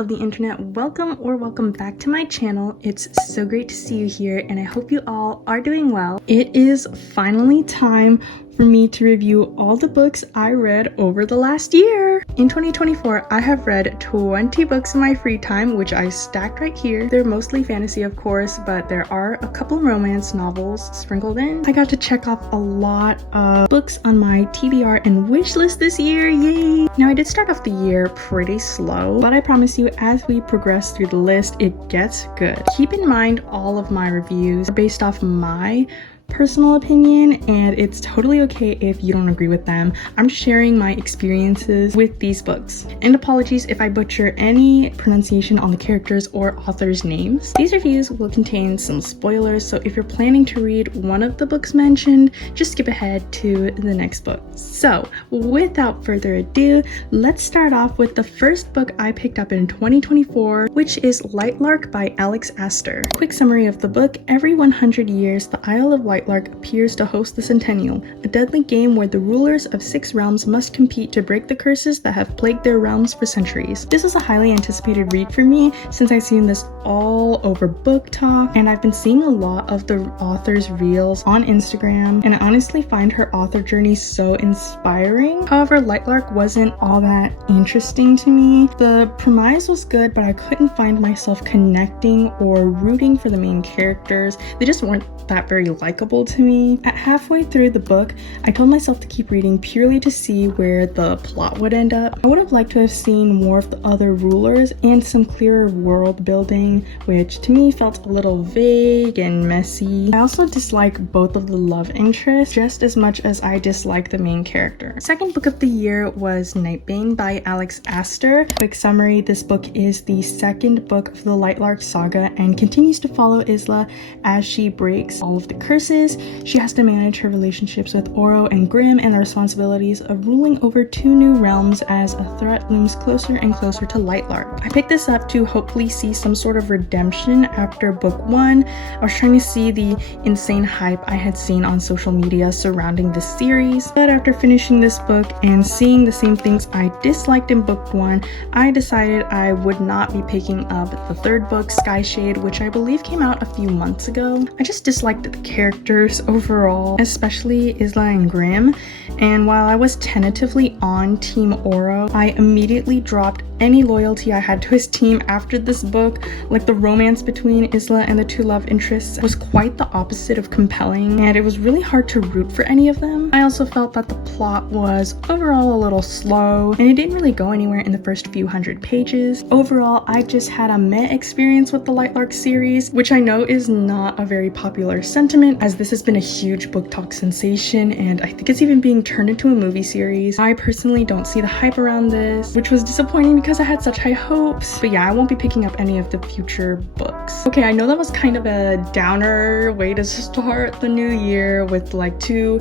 of the internet, welcome back to my channel. It's so great to see you here and I hope you all are doing well. It is finally time for me to review all the books I read over the last year. In 2024, I have read 20 books in my free time, which I stacked right here. They're mostly fantasy, of course, but there are a couple romance novels sprinkled in. I got to check off a lot of books on my TBR and wish list this year, yay! Now, I did start off the year pretty slow, but I promise you, as we progress through the list, it gets good. Keep in mind, all of my reviews are based off my personal opinion, and it's totally okay if you don't agree with them. I'm sharing my experiences with these books. And apologies if I butcher any pronunciation on the characters or authors' names. These reviews will contain some spoilers, so if you're planning to read one of the books mentioned, just skip ahead to the next book. So, without further ado, let's start off with the first book I picked up in 2024, which is Lightlark by Alex Astor. Quick summary of the book: every 100 years, the Isle of Lightlark appears to host the Centennial, a deadly game where the rulers of 6 realms must compete to break the curses that have plagued their realms for centuries. This was a highly anticipated read for me since I've seen this all over BookTok, and I've been seeing a lot of the author's reels on Instagram, and I honestly find her author journey so inspiring. However, Lightlark wasn't all that interesting to me. The premise was good, but I couldn't find myself connecting or rooting for the main characters. They just weren't that very likable to me. At halfway through the book, I told myself to keep reading purely to see where the plot would end up. I would have liked to have seen more of the other rulers and some clearer world building, which to me felt a little vague and messy. I also dislike both of the love interests just as much as I dislike the main character. Second book of the year was Nightbane by Alex Astor. Quick summary: this book is the second book of the Lightlark saga and continues to follow Isla as she breaks all of the curses. She has to manage her relationships with Oro and Grimm and the responsibilities of ruling over 2 new realms as a threat looms closer and closer to Lightlark. I picked this up to hopefully see some sort of redemption after book 1. I was trying to see the insane hype I had seen on social media surrounding this series, but after finishing this book and seeing the same things I disliked in book 1, I decided I would not be picking up the third book, Skyshade, which I believe came out a few months ago. I just disliked the characters overall, especially Isla and Grimm, and while I was tentatively on Team Oro, I immediately dropped any loyalty I had to his team after this book. Like, the romance between Isla and the 2 love interests was quite the opposite of compelling, and it was really hard to root for any of them. I also felt that the plot was overall a little slow, and it didn't really go anywhere in the first few hundred pages. Overall, I just had a meh experience with the Lightlark series, which I know is not a very popular sentiment, as this has been a huge BookTok sensation, and I think it's even being turned into a movie series. I personally don't see the hype around this, which was disappointing because I had such high hopes. But yeah, I won't be picking up any of the future books. Okay, I know that was kind of a downer way to start the new year with like 2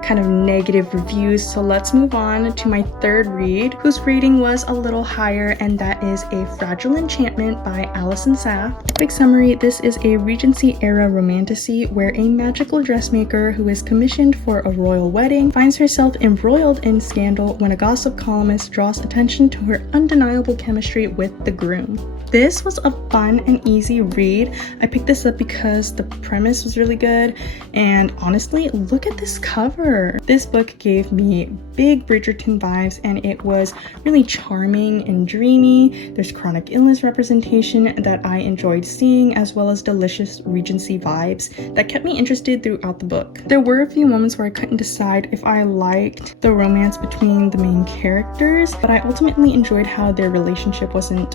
kind of negative reviews, so let's move on to my third read, whose rating was a little higher, and that is A Fragile Enchantment by Alison Saff. Quick summary: this is a Regency era romantasy where a magical dressmaker who is commissioned for a royal wedding finds herself embroiled in scandal when a gossip columnist draws attention to her undeniable chemistry with the groom. This was a fun and easy read. I picked this up because the premise was really good, and honestly, look at this cover. This book gave me big Bridgerton vibes, and it was really charming and dreamy. There's chronic illness representation that I enjoyed seeing, as well as delicious Regency vibes that kept me interested throughout the book. There were a few moments where I couldn't decide if I liked the romance between the main characters, but I ultimately enjoyed how their relationship wasn't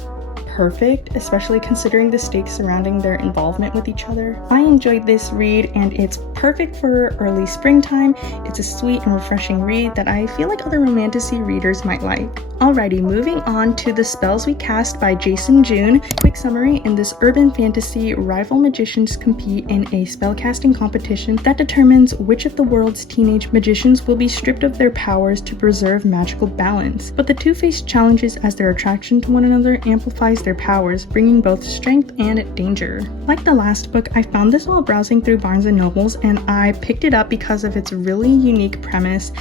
perfect, especially considering the stakes surrounding their involvement with each other. I enjoyed this read, and it's perfect for early springtime. It's a sweet and refreshing read that I feel like other romantasy readers might like. Alrighty, moving on to The Spells We Cast by Jason June. Quick summary: in this urban fantasy, rival magicians compete in a spellcasting competition that determines which of the world's teenage magicians will be stripped of their powers to preserve magical balance. But the 2 face challenges as their attraction to one another amplifies their powers, bringing both strength and danger. Like the last book, I found this while browsing through Barnes & Nobles, and I picked it up because of its really unique premise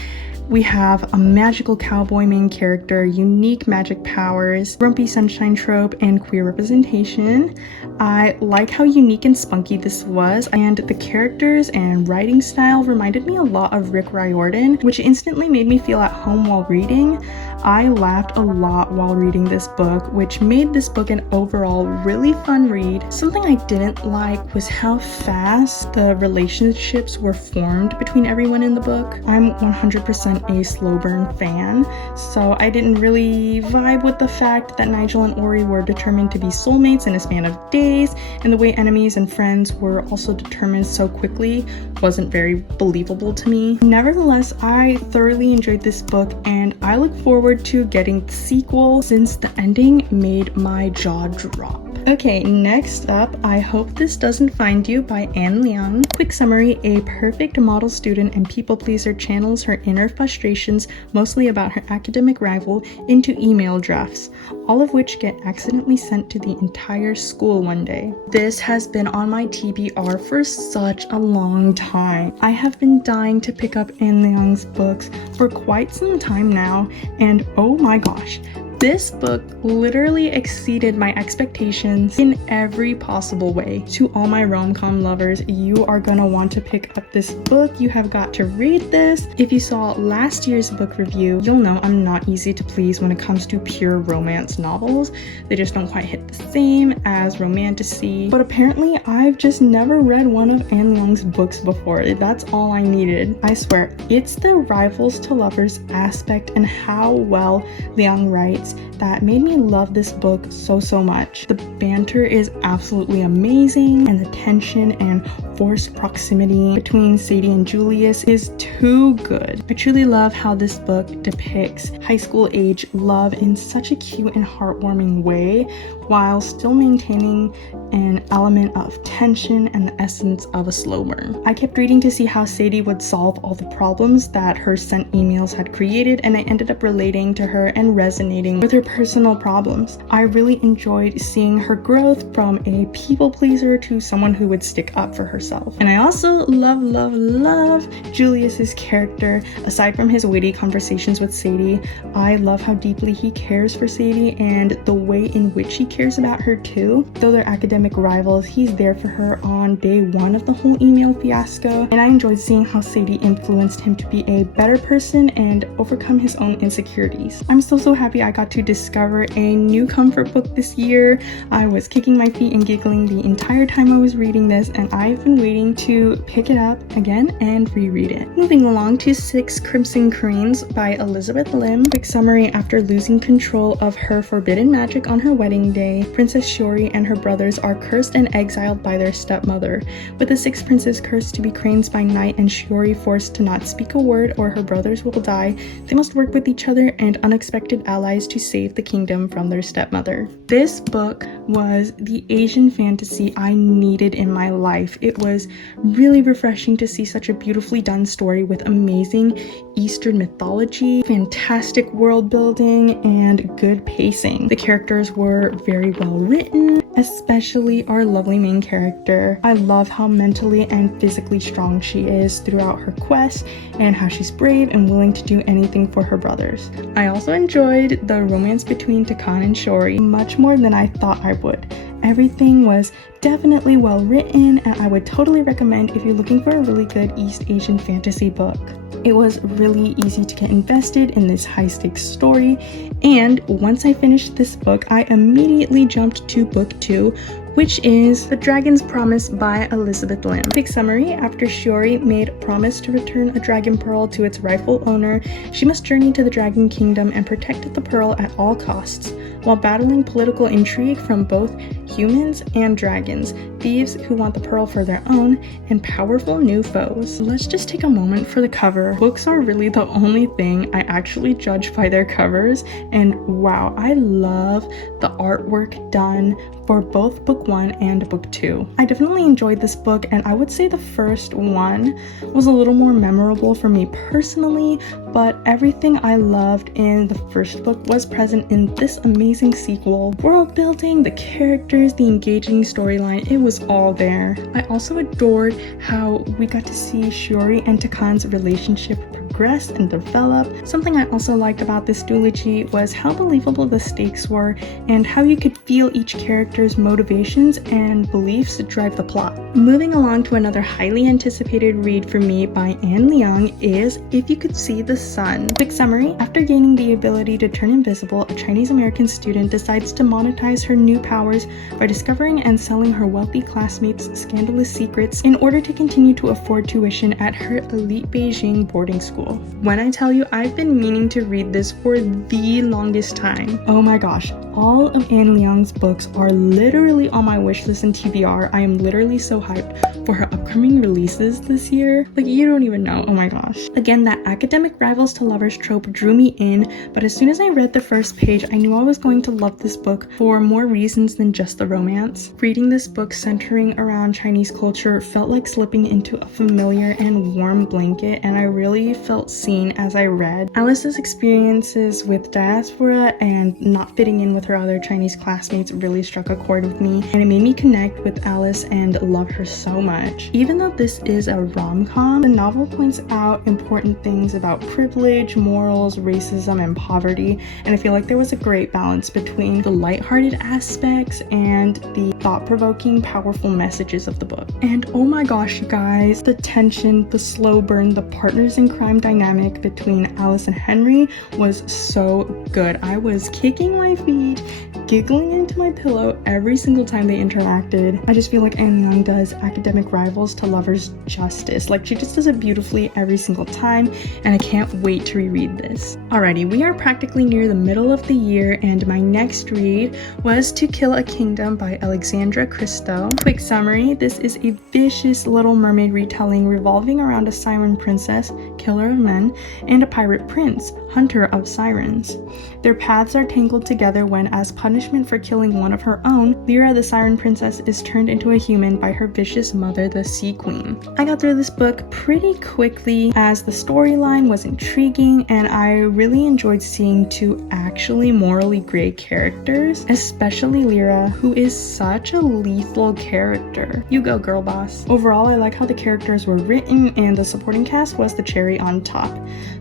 We have a magical cowboy main character, unique magic powers, grumpy sunshine trope, and queer representation. I like how unique and spunky this was, and the characters and writing style reminded me a lot of Rick Riordan, which instantly made me feel at home while reading. I laughed a lot while reading this book, which made this book an overall really fun read. Something I didn't like was how fast the relationships were formed between everyone in the book. I'm 100% a slow burn fan, so I didn't really vibe with the fact that Nigel and Ori were determined to be soulmates in a span of days, and the way enemies and friends were also determined so quickly wasn't very believable to me. Nevertheless, I thoroughly enjoyed this book, and I look forward to getting the sequel since the ending made my jaw drop. Okay, next up, I Hope This Doesn't Find You by Anne Liang. Quick summary: a perfect model student and people pleaser channels her inner frustrations, mostly about her academic rival, into email drafts, all of which get accidentally sent to the entire school one day. This has been on my TBR for such a long time. I have been dying to pick up Anne Liang's books for quite some time now, and oh my gosh, this book literally exceeded my expectations in every possible way. To all my rom-com lovers, you are gonna want to pick up this book. You have got to read this. If you saw last year's book review, you'll know I'm not easy to please when it comes to pure romance novels. They just don't quite hit the same as romantasy. But apparently, I've just never read one of Anne Liang's books before. That's all I needed. I swear, it's the rivals to lovers aspect and how well Liang writes that made me love this book so much. The banter is absolutely amazing, and the tension and forced proximity between Sadie and Julius is too good. I truly love how this book depicts high school age love in such a cute and heartwarming way, while still maintaining an element of tension and the essence of a slow burn. I kept reading to see how Sadie would solve all the problems that her sent emails had created, and I ended up relating to her and resonating with her personal problems. I really enjoyed seeing her growth from a people pleaser to someone who would stick up for herself. And I also love Julius's character. Aside from his witty conversations with Sadie, I love how deeply he cares for Sadie and the way in which he cares about her too. Though they're academic rivals, he's there for her on day one of the whole email fiasco, and I enjoyed seeing how Sadie influenced him to be a better person and overcome his own insecurities. I'm so happy I got to discover a new comfort book this year. I was kicking my feet and giggling the entire time I was reading this, and I've been waiting to pick it up again and reread it. Moving along to 6 Crimson Cranes by Elizabeth Lim. Quick summary: after losing control of her forbidden magic on her wedding day, Princess Shiori and her brothers are cursed and exiled by their stepmother. With the 6 princes cursed to be cranes by night and Shiori forced to not speak a word or her brothers will die, they must work with each other and unexpected allies to save the kingdom from their stepmother. This book was the Asian fantasy I needed in my life. It was really refreshing to see such a beautifully done story with amazing Eastern mythology, fantastic world building, and good pacing. The characters were very well written, especially our lovely main character. I love how mentally and physically strong she is throughout her quest, and how she's brave and willing to do anything for her brothers. I also enjoyed the romance between Takan and Shiori much more than I thought I would. Everything was definitely well written, and I would totally recommend if you're looking for a really good East Asian fantasy book. It was really easy to get invested in this high stakes story, and once I finished this book, I immediately jumped to book 2, which is The Dragon's Promise by Elizabeth Lim. Quick summary: after Shiori made a promise to return a dragon pearl to its rightful owner, she must journey to the Dragon Kingdom and protect the pearl at all costs, while battling political intrigue from both humans and dragons, thieves who want the pearl for their own, and powerful new foes. Let's just take a moment for the cover. Books are really the only thing I actually judge by their covers, and wow, I love the artwork done for both book 1 and book 2. I definitely enjoyed this book, and I would say the first one was a little more memorable for me personally, but everything I loved in the first book was present in this amazing sequel. World building, the characters, the engaging storyline, it was all there. I also adored how we got to see Shiori and Takan's relationship progress progress and develop. Something I also liked about this duology was how believable the stakes were and how you could feel each character's motivations and beliefs drive the plot. Moving along to another highly anticipated read for me by Anne Leong is If You Could See the Sun. Quick summary: after gaining the ability to turn invisible, a Chinese-American student decides to monetize her new powers by discovering and selling her wealthy classmates' scandalous secrets in order to continue to afford tuition at her elite Beijing boarding school. When I tell you, I've been meaning to read this for the longest time. Oh my gosh, all of Anne Leong's books are literally on my wishlist and TBR. I am literally so hyped for her upcoming releases this year. Like, you don't even know. Oh my gosh. Again, that academic rivals to lovers trope drew me in, but as soon as I read the first page, I knew I was going to love this book for more reasons than just the romance. Reading this book centering around Chinese culture felt like slipping into a familiar and warm blanket, and I really felt seen as I read. Alice's experiences with diaspora and not fitting in with her other Chinese classmates really struck a chord with me, and it made me connect with Alice and love her so much. Even though this is a rom-com, the novel points out important things about privilege, morals, racism, and poverty, and I feel like there was a great balance between the lighthearted aspects and the thought-provoking, powerful messages of the book. And oh my gosh, you guys, the tension, the slow burn, the partners in crime dynamic between Alice and Henry was so good. I was kicking my feet, giggling into my pillow every single time they interacted. I just feel like Anne Leong does academic rivals to lovers justice. Like, she just does it beautifully every single time, and I can't wait to reread this. Alrighty, we are practically near the middle of the year, and my next read was To Kill a Kingdom by Alexandra Christo. Quick summary: this is a vicious Little Mermaid retelling revolving around a siren princess, killer of men, and a pirate prince, hunter of sirens. Their paths are tangled together when, as punishment for killing one of her own, Lyra the siren princess is turned into a human by her vicious mother, the Sea Queen. I got through this book pretty quickly as the storyline was intriguing, and I really enjoyed seeing two actually morally gray characters, especially Lyra, who is such a lethal character. You go, girl boss. Overall, I like how the characters were written, and the supporting cast was the cherry on top.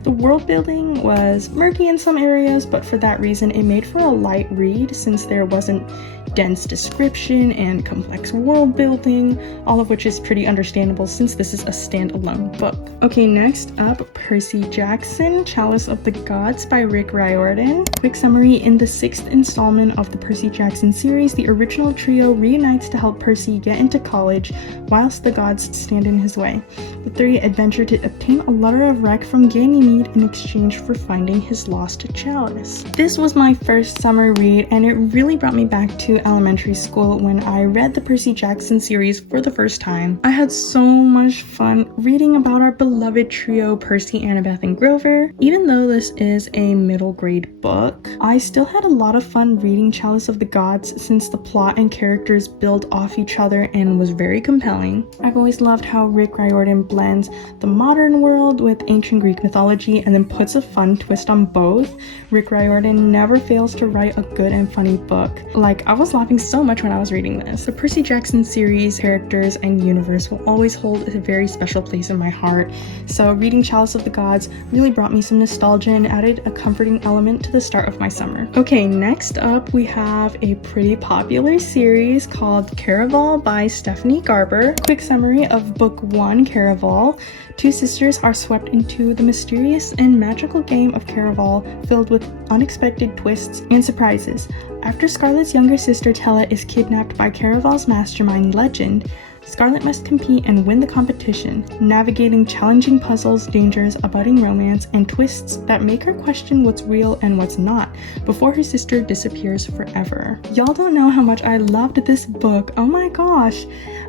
The world building was murky in some areas, but for that reason it made for a light read since there wasn't dense description and complex world building, all of which is pretty understandable since this is a standalone book. Okay, next up, Percy Jackson, Chalice of the Gods by Rick Riordan. Quick summary: in the 6th installment of the Percy Jackson series, the original trio reunites to help Percy get into college whilst the gods stand in his way. The three adventure to obtain a letter of rec from Ganymede in exchange for finding his lost chalice. This was my first summer read, and it really brought me back to elementary school when I read the Percy Jackson series for the first time. I had so much fun reading about our beloved trio, Percy, Annabeth, and Grover. Even though this is a middle grade book, I still had a lot of fun reading Chalice of the Gods since the plot and characters build off each other and was very compelling. I've always loved how Rick Riordan blends the modern world with ancient Greek mythology and then puts a fun twist on both. Rick Riordan never fails to write a good and funny book. Like, I was laughing so much when I was reading this. The Percy Jackson series, characters, and universe will always hold a very special place in my heart, so reading Chalice of the Gods really brought me some nostalgia and added a comforting element to the start of my summer. Okay, next up we have a pretty popular series called Caraval by Stephanie Garber. Quick summary of book 1, Caraval. Two sisters are swept into the mysterious and magical game of Caraval, filled with unexpected twists and surprises. After Scarlet's younger sister Tella is kidnapped by Caraval's mastermind Legend, Scarlet must compete and win the competition, navigating challenging puzzles, dangers, a budding romance, and twists that make her question what's real and what's not before her sister disappears forever. Y'all don't know how much I loved this book. Oh my gosh!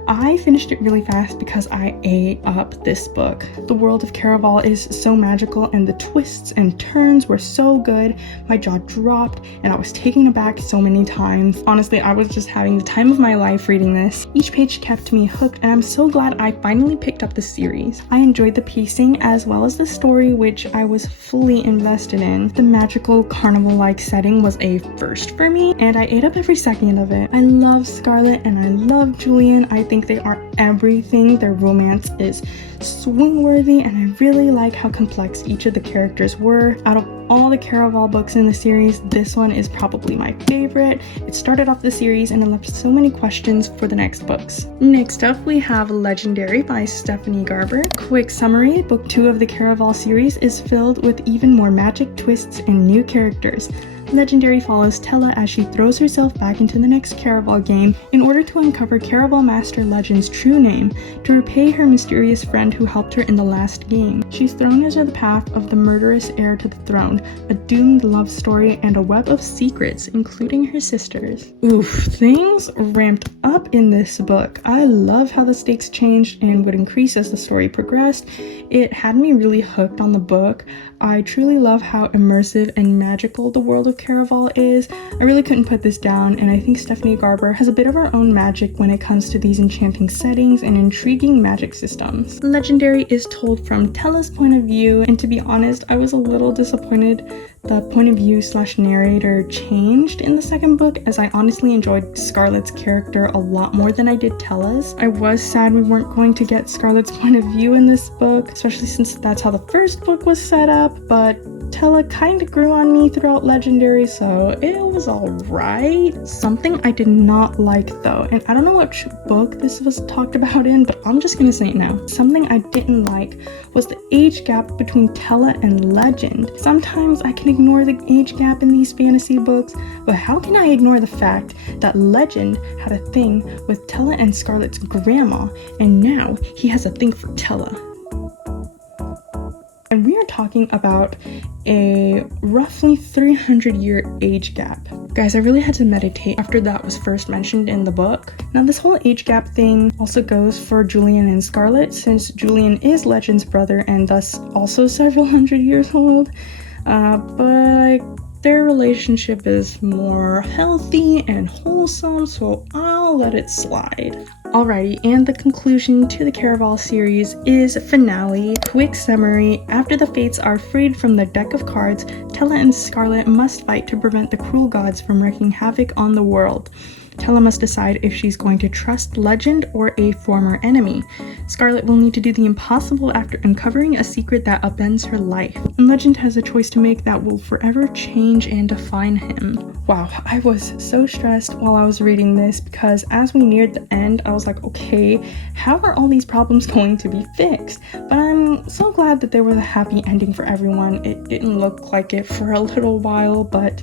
I finished it really fast because I ate up this book. The world of Caraval is so magical, and the twists and turns were so good. My jaw dropped and I was taken aback so many times. Honestly, I was just having the time of my life reading this. Each page kept me hooked, and I'm so glad I finally picked up the series. I enjoyed the pacing as well as the story, which I was fully invested in. The magical carnival-like setting was a first for me, and I ate up every second of it. I love Scarlet and I love Julian. I think they are everything. Their romance is swoon-worthy, and I really like how complex each of the characters were. Out of all the Caraval books in the series, this one is probably my favorite. It started off the series and it left so many questions for the next books. Next up, we have Legendary by Stephanie Garber. Quick summary: Book 2 of the Caraval series is filled with even more magic twists and new characters. Legendary follows Tella as she throws herself back into the next Caraval game in order to uncover Caraval Master Legend's true name to repay her mysterious friend who helped her in the last game. She's thrown into the path of the murderous heir to the throne, a doomed love story, and a web of secrets, including her sisters. Oof, things ramped up in this book. I love how the stakes changed and would increase as the story progressed. It had me really hooked on the book. I truly love how immersive and magical the world of Caraval is. I really couldn't put this down, and I think Stephanie Garber has a bit of her own magic when it comes to these enchanting settings and intriguing magic systems. Legendary is told from Tella's point of view, and to be honest, I was a little disappointed the point of view / narrator changed in the second book, as I honestly enjoyed Scarlett's character a lot more than I did Tella's. I was sad we weren't going to get Scarlett's point of view in this book, especially since that's how the first book was set up, but Tella kind of grew on me throughout Legendary, so it was alright. Something I did not like though, and I don't know which book this was talked about in, but I'm just gonna say it now. Something I didn't like was the age gap between Tella and Legend. Sometimes I can ignore the age gap in these fantasy books, but how can I ignore the fact that Legend had a thing with Tella and Scarlett's grandma, and now he has a thing for Tella? And we are talking about a roughly 300-year age gap. Guys, I really had to meditate after that was first mentioned in the book. Now, this whole age gap thing also goes for Julian and Scarlett, since Julian is Legend's brother and thus also several hundred years old. But their relationship is more healthy and wholesome, so I'll let it slide. Alrighty, and the conclusion to the Caraval series is finale. Quick summary: after the Fates are freed from their deck of cards, Tella and Scarlett must fight to prevent the cruel gods from wreaking havoc on the world. Tella must decide if she's going to trust Legend or a former enemy. Scarlett will need to do the impossible after uncovering a secret that upends her life. And Legend has a choice to make that will forever change and define him. Wow, I was so stressed while I was reading this, because as we neared the end, I was like, okay, how are all these problems going to be fixed? But I'm so glad that there was a happy ending for everyone. It didn't look like it for a little while, but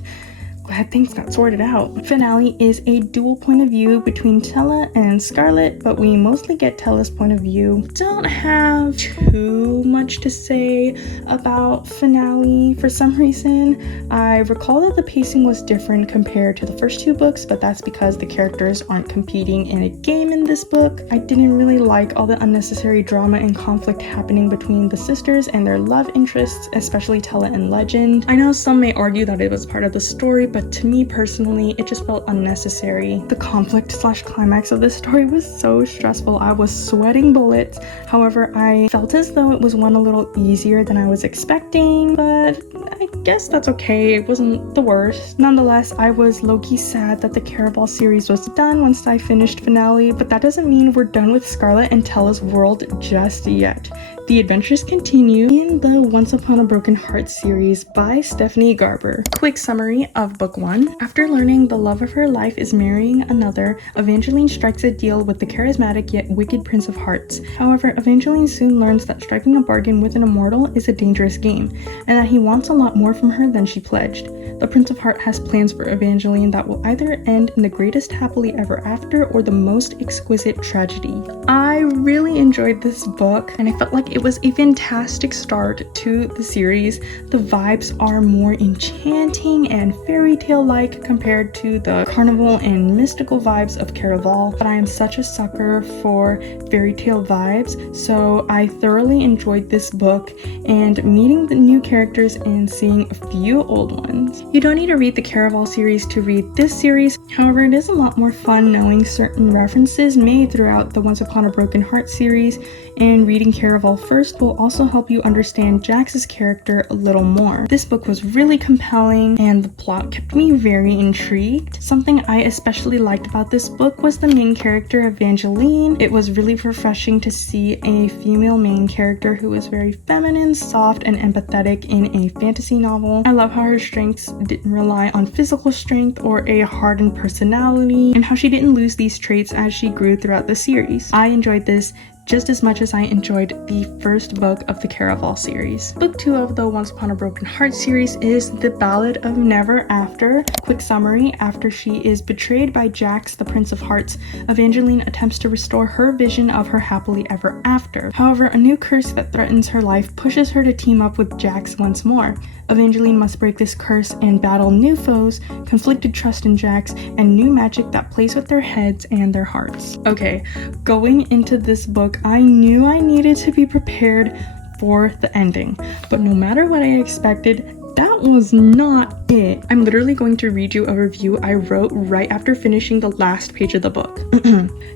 glad things got sorted out. Finale is a dual point of view between Tella and Scarlett, but we mostly get Tella's point of view. Don't have too much to say about finale for some reason. I recall that the pacing was different compared to the first two books, but that's because the characters aren't competing in a game in this book. I didn't really like all the unnecessary drama and conflict happening between the sisters and their love interests, especially Tella and Legend. I know some may argue that it was part of the story, but to me personally, it just felt unnecessary. The conflict / climax of this story was so stressful. I was sweating bullets. However, I felt as though it was one a little easier than I was expecting, but I guess that's okay. It wasn't the worst. Nonetheless, I was low-key sad that the Caraval series was done once I finished finale, but that doesn't mean we're done with Scarlett and Tella's world just yet. The adventures continue in the Once Upon a Broken Heart series by Stephanie Garber. Quick summary of book 1. After learning the love of her life is marrying another, Evangeline strikes a deal with the charismatic yet wicked Prince of Hearts. However, Evangeline soon learns that striking a bargain with an immortal is a dangerous game, and that he wants a lot more from her than she pledged. The Prince of Heart has plans for Evangeline that will either end in the greatest happily ever after or the most exquisite tragedy. I really enjoyed this book, and I felt like it was a fantastic start to the series. The vibes are more enchanting and fairy tale-like compared to the carnival and mystical vibes of Caraval, but I am such a sucker for fairy tale vibes, so I thoroughly enjoyed this book and meeting the new characters and seeing a few old ones. You don't need to read the Caraval series to read this series, however it is a lot more fun knowing certain references made throughout the Once Upon a Broken Heart series and reading Caraval first will also help you understand Jax's character a little more. This book was really compelling and the plot kept me very intrigued. Something I especially liked about this book was the main character, Evangeline. It was really refreshing to see a female main character who was very feminine, soft, and empathetic in a fantasy novel. I love how her strengths didn't rely on physical strength or a hardened personality, and how she didn't lose these traits as she grew throughout the series. I enjoyed this just as much as I enjoyed the first book of the Caraval series. Book 2 of the Once Upon a Broken Heart series is The Ballad of Never After. Quick summary: after she is betrayed by Jax, the Prince of Hearts, Evangeline attempts to restore her vision of her happily ever after. However, a new curse that threatens her life pushes her to team up with Jax once more. Evangeline must break this curse and battle new foes, conflicted trust in Jax, and new magic that plays with their heads and their hearts. Okay, going into this book, I knew I needed to be prepared for the ending, but no matter what I expected, that was not it. I'm literally going to read you a review I wrote right after finishing the last page of the book.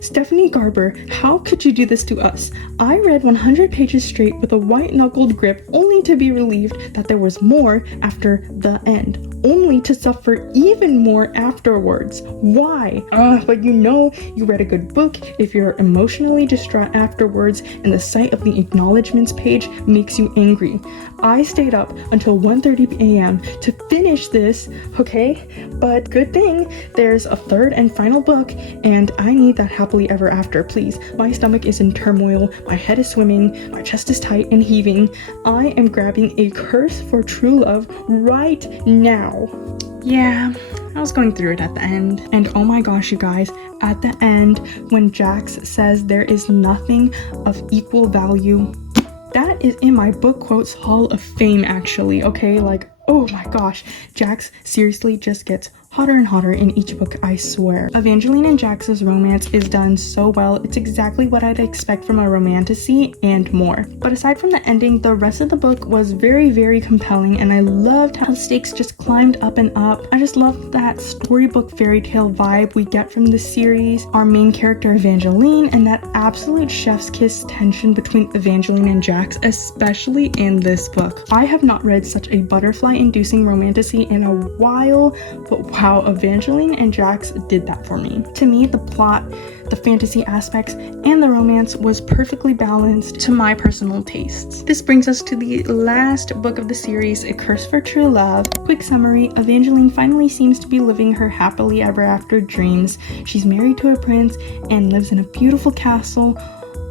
Stephanie Garber, how could you do this to us? I read 100 pages straight with a white-knuckled grip, only to be relieved that there was more after the end, only to suffer even more afterwards. Why? But you know you read a good book if you're emotionally distraught afterwards and the sight of the acknowledgements page makes you angry. I stayed up until 1:30 a.m. to finish this, okay? But good thing there's a third and final book, and I need that happily ever after, please. My stomach is in turmoil, my head is swimming, my chest is tight and heaving. I am grabbing a curse for true love right now. Yeah, I was going through it at the end. And oh my gosh, you guys, at the end, when Jax says there is nothing of equal value, that is in my book quotes hall of fame, actually, okay? Like, oh my gosh, Jax seriously just gets hotter and hotter in each book, I swear. Evangeline and Jax's romance is done so well. It's exactly what I'd expect from a romantasy and more. But aside from the ending, the rest of the book was very, very compelling, and I loved how the stakes just climbed up and up. I just loved that storybook fairy tale vibe we get from this series, our main character Evangeline, and that absolute chef's kiss tension between Evangeline and Jax, especially in this book. I have not read such a butterfly-inducing romantasy in a while, but wow, Evangeline and Jax did that for me. To me, the plot, the fantasy aspects, and the romance was perfectly balanced to my personal tastes. This brings us to the last book of the series, A Curse for True Love. Quick summary: Evangeline finally seems to be living her happily ever after dreams. She's married to a prince and lives in a beautiful castle,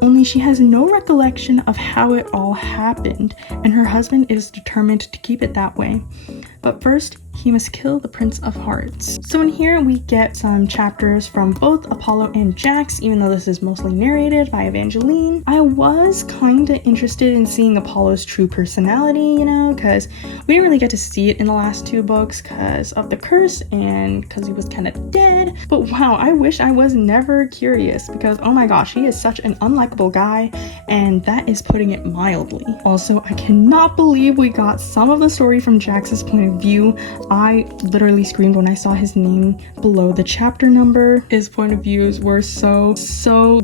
only she has no recollection of how it all happened, and her husband is determined to keep it that way. But first, he must kill the Prince of Hearts. So in here we get some chapters from both Apollo and Jax, even though this is mostly narrated by Evangeline. I was kinda interested in seeing Apollo's true personality, you know, because we didn't really get to see it in the last two books because of the curse and because he was kind of dead. But wow, I wish I was never curious, because oh my gosh, he is such an unlikable guy, and that is putting it mildly. Also, I cannot believe we got some of the story from Jax's point of view. I literally screamed when I saw his name below the chapter number. His point of views were so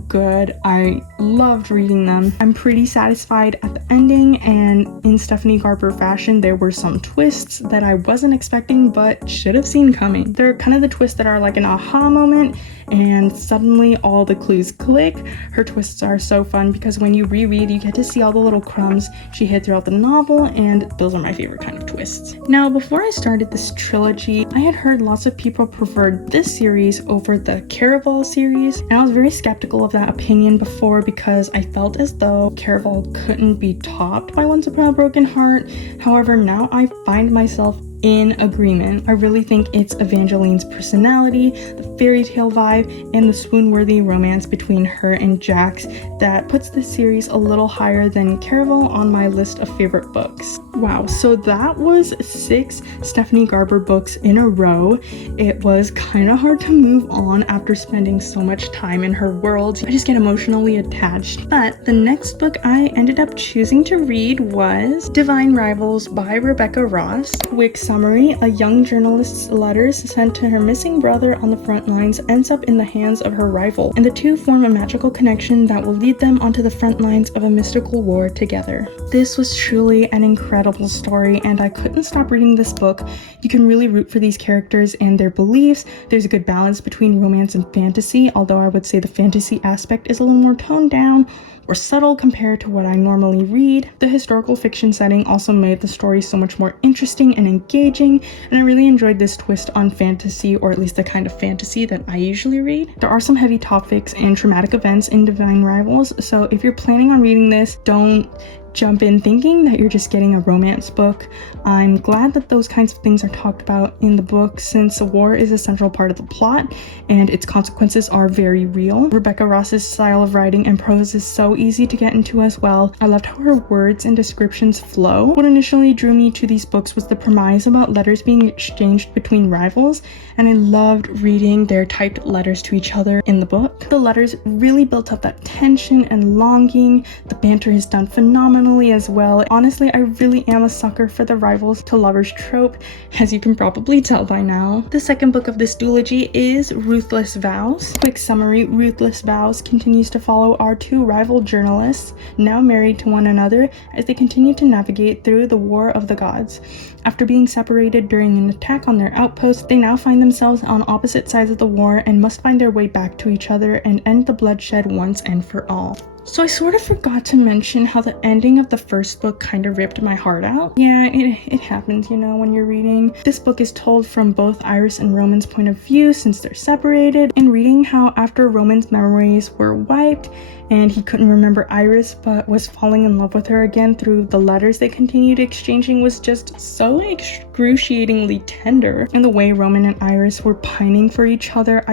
good. I loved reading them. I'm pretty satisfied at the ending, and in Stephanie Garber fashion, there were some twists that I wasn't expecting but should have seen coming. They're kind of the twists that are like an aha moment, and suddenly all the clues click. Her twists are so fun because when you reread, you get to see all the little crumbs she hid throughout the novel, and those are my favorite kind of twists. Now, before I started this trilogy, I had heard lots of people preferred this series over the Caraval series, and I was very skeptical of that opinion before because I felt as though Caraval couldn't be topped by Once Upon a Broken Heart. However, now I find myself in agreement. I really think it's Evangeline's personality, the fairy tale vibe, and the swoon-worthy romance between her and Jax that puts this series a little higher than Caraval on my list of favorite books. Wow, so that was 6 Stephanie Garber books in a row. It was kind of hard to move on after spending so much time in her world. I just get emotionally attached. But the next book I ended up choosing to read was Divine Rivals by Rebecca Ross. Quick summary: a young journalist's letters sent to her missing brother on the front lines ends up in the hands of her rival, and the two form a magical connection that will lead them onto the front lines of a mystical war together. This was truly an incredible story, and I couldn't stop reading this book. You can really root for these characters and their beliefs. There's a good balance between romance and fantasy, although I would say the fantasy aspect is a little more toned down or subtle compared to what I normally read. The historical fiction setting also made the story so much more interesting and engaging, and I really enjoyed this twist on fantasy, or at least the kind of fantasy that I usually read. There are some heavy topics and traumatic events in Divine Rivals, so if you're planning on reading this, don't jump in thinking that you're just getting a romance book. I'm glad that those kinds of things are talked about in the book, since war is a central part of the plot and its consequences are very real. Rebecca Ross's style of writing and prose is so easy to get into as well. I loved how her words and descriptions flow. What initially drew me to these books was the premise about letters being exchanged between rivals, and I loved reading their typed letters to each other in the book. The letters really built up that tension and longing. The banter is done phenomenally as well. Honestly, I really am a sucker for the rivals to lovers trope, as you can probably tell by now. The second book of this duology is Ruthless Vows. Quick summary: Ruthless Vows continues to follow our two rival journalists, now married to one another, as they continue to navigate through the War of the Gods. After being separated during an attack on their outpost, they now find themselves on opposite sides of the war and must find their way back to each other and end the bloodshed once and for all. So I sort of forgot to mention how the ending of the first book kind of ripped my heart out. Yeah, it happens, you know, when you're reading. This book is told from both Iris and Roman's point of view since they're separated, and reading how after Roman's memories were wiped and he couldn't remember Iris but was falling in love with her again through the letters they continued exchanging was just so excruciatingly tender. And the way Roman and Iris were pining for each other,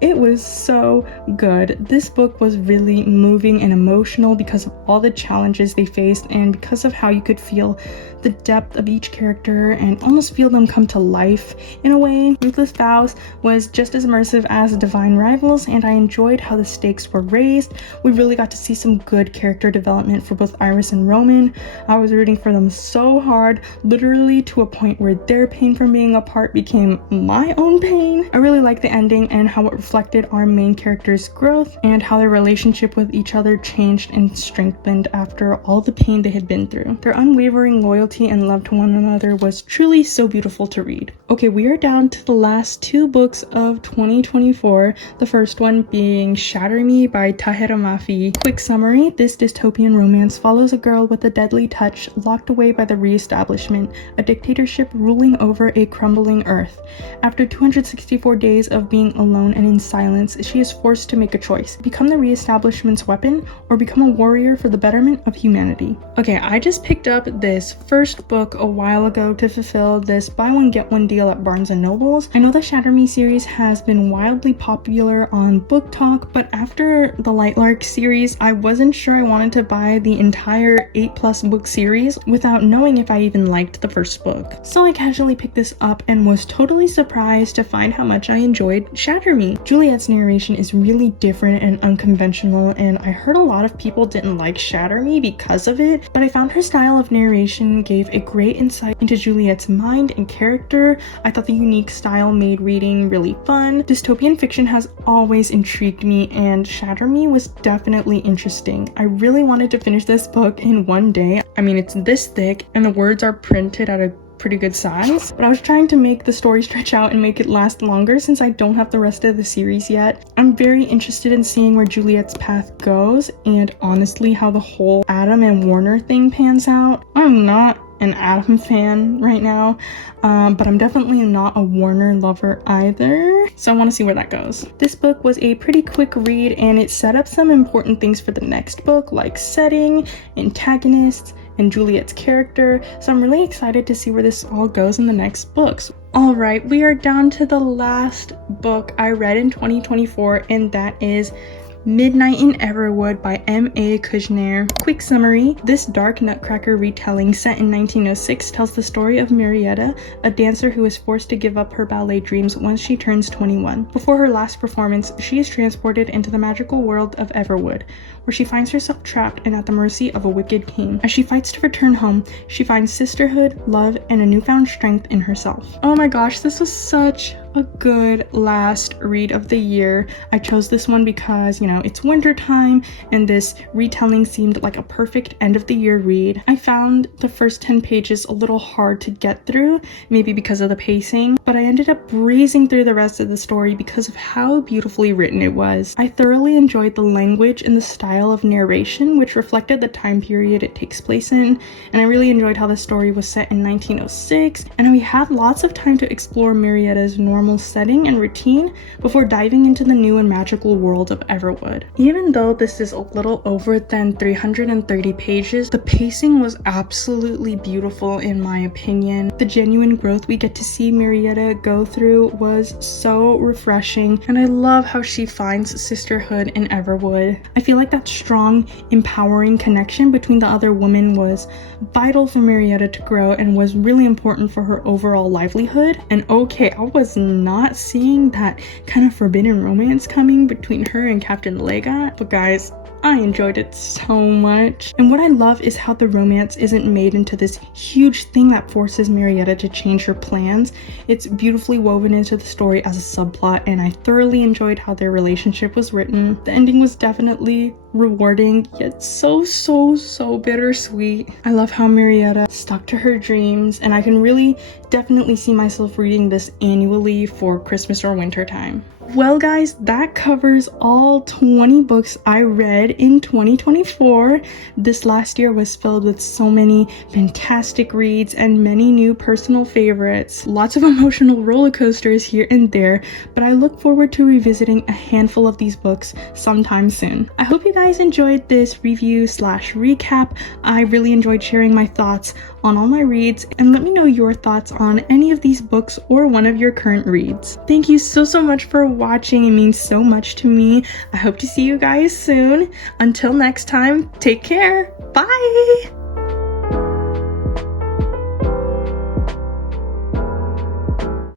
it was so good. This book was really moving and emotional because of all the challenges they faced and because of how you could feel the depth of each character and almost feel them come to life in a way. Ruthless Vows was just as immersive as Divine Rivals, and I enjoyed how the stakes were raised. We really got to see some good character development for both Iris and Roman. I was rooting for them so hard, literally to a point where their pain from being apart became my own pain. I really liked the ending and how it reflected our main characters' growth and how their relationship with each other changed and strengthened after all the pain they had been through. Their unwavering loyalty and love to one another was truly so beautiful to read. Okay, we are down to the last two books of 2024, the first one being Shatter Me by Tahira Mafi. Quick summary: this dystopian romance follows a girl with a deadly touch locked away by the re-establishment, a dictatorship ruling over a crumbling earth. After 264 days of being alone and in silence, she is forced to make a choice: become the re-establishment's weapon or become a warrior for the betterment of humanity. Okay, I just picked up this first book a while ago to fulfill this buy one get one deal at Barnes & Noble's. I know the Shatter Me series has been wildly popular on BookTok, but after the Lightlark series, I wasn't sure I wanted to buy the entire 8+ book series without knowing if I even liked the first book. So I casually picked this up and was totally surprised to find how much I enjoyed Shatter Me. Juliet's narration is really different and unconventional, and I heard a lot of people didn't like Shatter Me because of it, but I found her style of narration gave a great insight into Juliet's mind and character. I thought the unique style made reading really fun. Dystopian fiction has always intrigued me, and Shatter Me was definitely interesting. I really wanted to finish this book in one day. I mean, it's this thick and the words are printed at a pretty good size, but I was trying to make the story stretch out and make it last longer since I don't have the rest of the series yet. I'm very interested in seeing where Juliet's path goes, and honestly how the whole Adam and Warner thing pans out. I'm not an Adam fan right now, but I'm definitely not a Warner lover either, so I want to see where that goes. This book was a pretty quick read, and it set up some important things for the next book, like setting, antagonists, and Juliet's character, so I'm really excited to see where this all goes in the next books. Alright, we are down to the last book I read in 2024, and that is Midnight in Everwood by M.A. Kushner. Quick summary: this dark nutcracker retelling set in 1906 tells the story of Marietta, a dancer who is forced to give up her ballet dreams once she turns 21. Before her last performance, she is transported into the magical world of Everwood, where she finds herself trapped and at the mercy of a wicked king. As she fights to return home, she finds sisterhood, love, and a newfound strength in herself. Oh my gosh, this was such a good last read of the year. I chose this one because, you know, it's winter time and this retelling seemed like a perfect end of the year read. I found the first 10 pages a little hard to get through, maybe because of the pacing, but I ended up breezing through the rest of the story because of how beautifully written it was. I thoroughly enjoyed the language and the style of narration, which reflected the time period it takes place in, and I really enjoyed how the story was set in 1906, and we had lots of time to explore Marietta's normal setting and routine before diving into the new and magical world of Everwood. Even though this is a little over than 330 pages, the pacing was absolutely beautiful in my opinion. The genuine growth we get to see Marietta go through was so refreshing, and I love how she finds sisterhood in Everwood. I feel like that strong, empowering connection between the other women was vital for Marietta to grow and was really important for her overall livelihood. And okay, I was not seeing that kind of forbidden romance coming between her and Captain Legat, but guys, I enjoyed it so much. And what I love is how the romance isn't made into this huge thing that forces Marietta to change her plans. It's beautifully woven into the story as a subplot, and I thoroughly enjoyed how their relationship was written. The ending was definitely rewarding, yet so bittersweet. I love how Marietta stuck to her dreams, and I can really definitely see myself reading this annually for Christmas or winter time. Well guys, that covers all 20 books I read in 2024. This last year was filled with so many fantastic reads and many new personal favorites. Lots of emotional roller coasters here and there, but I look forward to revisiting a handful of these books sometime soon. I hope you guys enjoyed this review slash recap. I really enjoyed sharing my thoughts on all my reads, and let me know your thoughts on any of these books or one of your current reads. Thank you so much for watching. It means so much to me. I hope to see you guys soon. Until next time, take care. Bye!